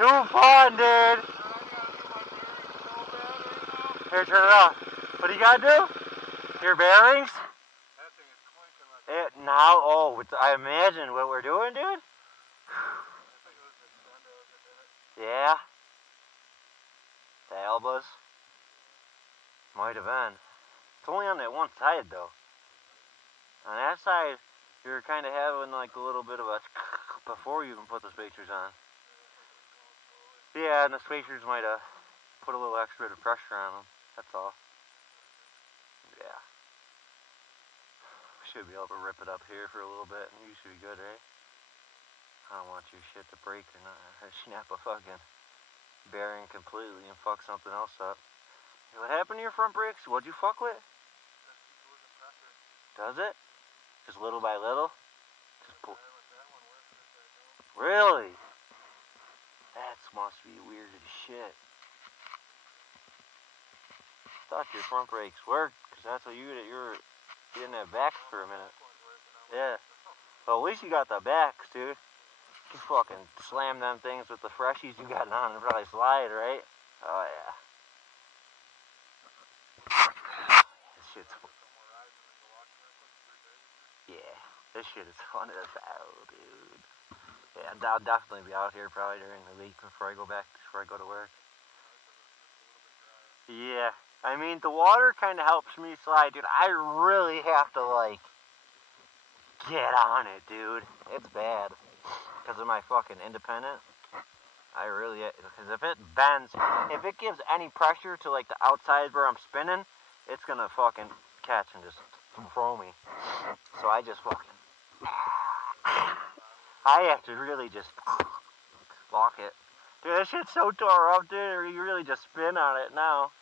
Too fun, dude. Here, turn it off. What do you gotta do? Your bearings? That thing is clinking like Now, oh, I imagine what we're doing, dude. I think it was the extender that did it. Yeah. The Albas. Might have been. It's only on that one side, though. On that side, you're kind of having like a little bit of a before you even put the spacers on. Yeah, and the spacers might have put a little extra bit of pressure on them. That's all. Yeah. Should be able to rip it up here for a little bit, and you should be good, right? I don't want your shit to break or not, or snap a fucking bearing completely and fuck something else up. Hey, what happened to your front brakes? What'd you fuck with? Does it? Just little by little? Just pull. Really? That must be weird as shit. I thought your front brakes worked, because that's what you didn't have backs for a minute. Yeah. Well, at least you got the backs, dude. You fucking slam them things with the freshies you got on and probably slide, right? Oh, yeah. This shit's fun. Yeah. This shit is fun as hell, dude. Yeah, I'll definitely be out here probably during the week before I go to work. Yeah. I mean, the water kind of helps me slide, dude. I really have to, like, get on it, dude. It's bad. Because of my fucking independent. I really, because if it bends, if it gives any pressure to, like, the outside where I'm spinning, it's gonna fucking catch and just throw me. So I just fucking, I have to really just lock it. Dude, this shit's so tore up, dude. You really just spin on it now.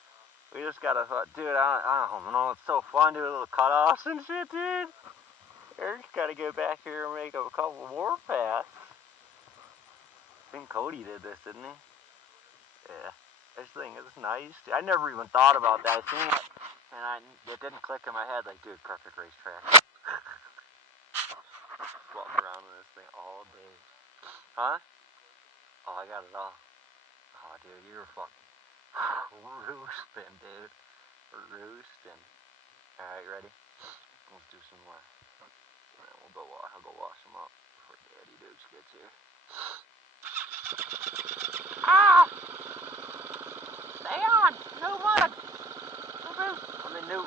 We just gotta, dude, I don't know, it's so fun, dude, little cutoffs and shit, dude. We just gotta get back here and make up a couple more paths. I think Cody did this, didn't he? Yeah. This thing is nice. I never even thought about that. I seen it, and it didn't click in my head, like, dude, perfect racetrack. Walk around with this thing all day. Huh? Oh, I got it all. Oh, dude, you're fucking roosting, dude. Roosting. Alright, ready? Let's do some more. And then I'll go wash them up before Daddy Dukes gets here. Ah! Stay on! No mud! I'm in new.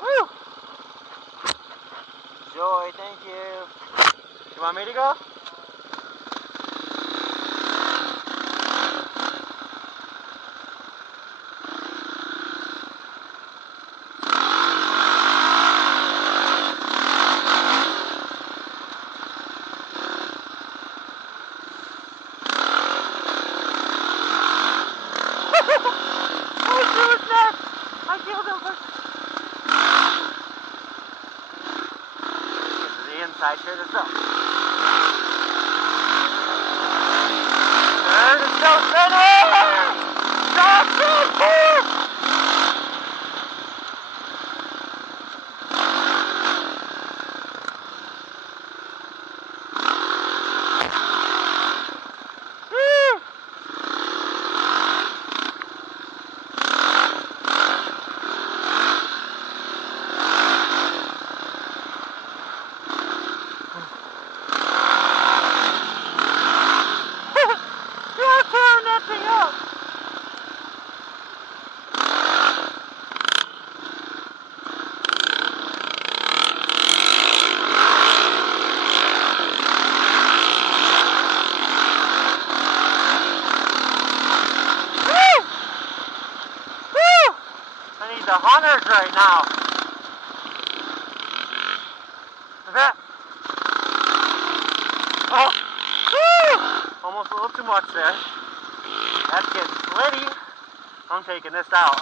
Woo! Joy, thank you. You want me to go? Inside shit is up. There it is, so spinning! Stop spinning! The hunters right now. That. Oh, woo! Almost a little too much there. That's getting slitty. I'm taking this out.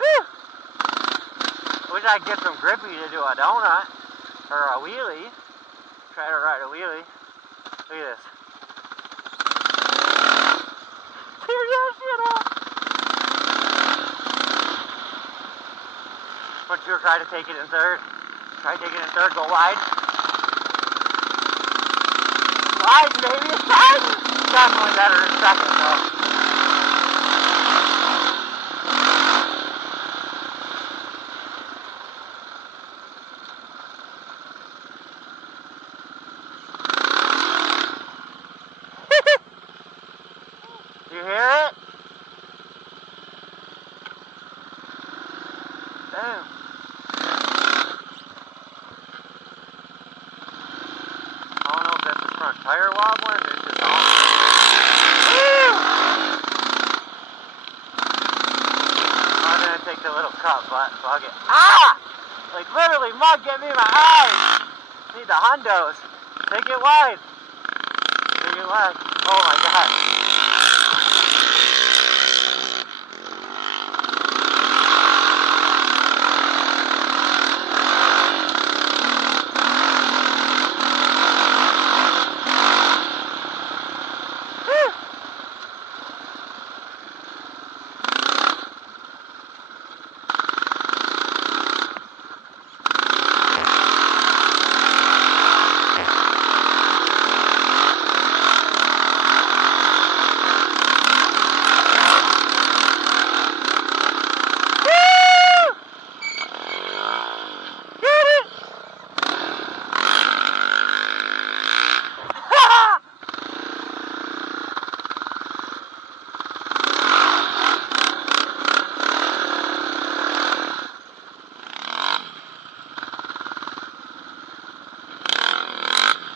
Woo! Wish I could get some grippy to do a donut or a wheelie. Try to ride a wheelie. Look at this. Tear that shit up. But you'll try to take it in third. Try to take it in third, go wide. Slide, baby, slide! Definitely better in second, though. You hear it? Damn. I don't know if that's the front tire wobbling or it's just on. Woo! I'm gonna take the little cut, but fuck it. Ah! Like literally mud get me in my eyes. Need the hundos. Take it wide. Take it wide. Oh my god.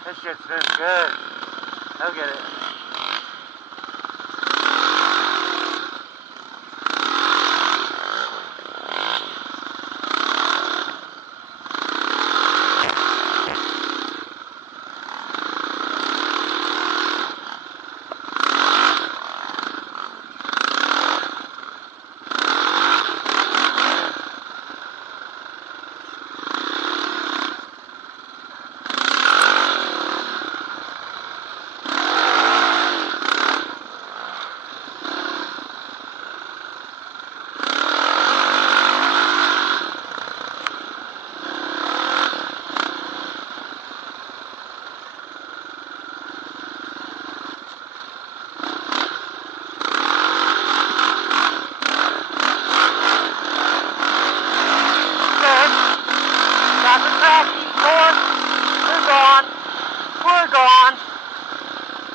This shit's been good. I'll get it.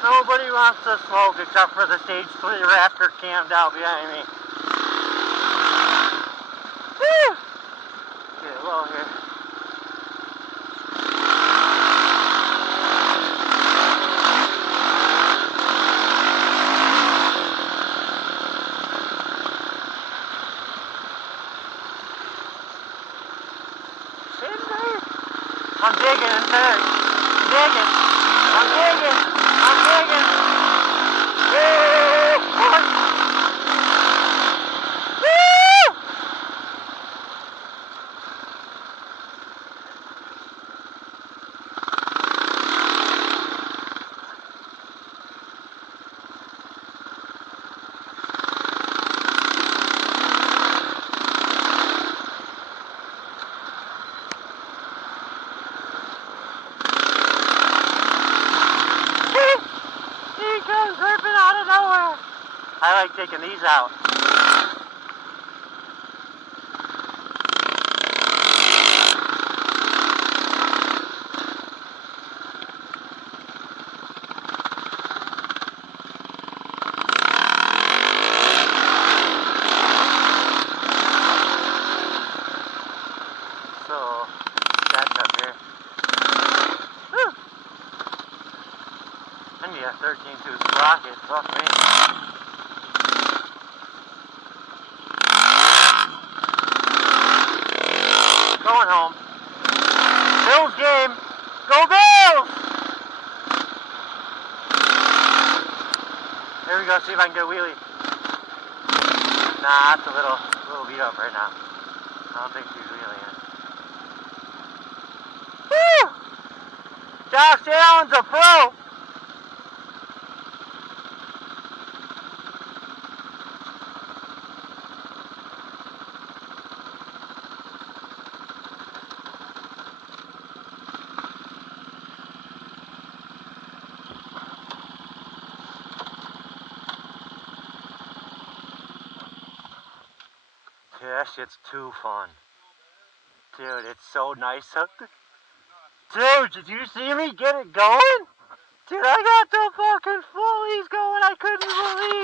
Nobody wants to smoke except for the stage 3 Raptor camped out behind me. Woo! Get low here. I'm digging in third. Digging. I'm digging. I'm digging. Woo! Woo! Ripping out of nowhere. I like taking these out. So, that's up here. Woo! I need a 13-tooth sprocket. Fuck me. Going home. Bills game. Go Bills! Here we go. See if I can get a wheelie. Nah, that's a little beat up right now. I don't think she's wheeling it. Woo! Josh Allen's a pro. Dude, that shit's too fun. Dude, it's so nice up there. Dude, did you see me get it going? Dude, I got the fucking fullies going. I couldn't believe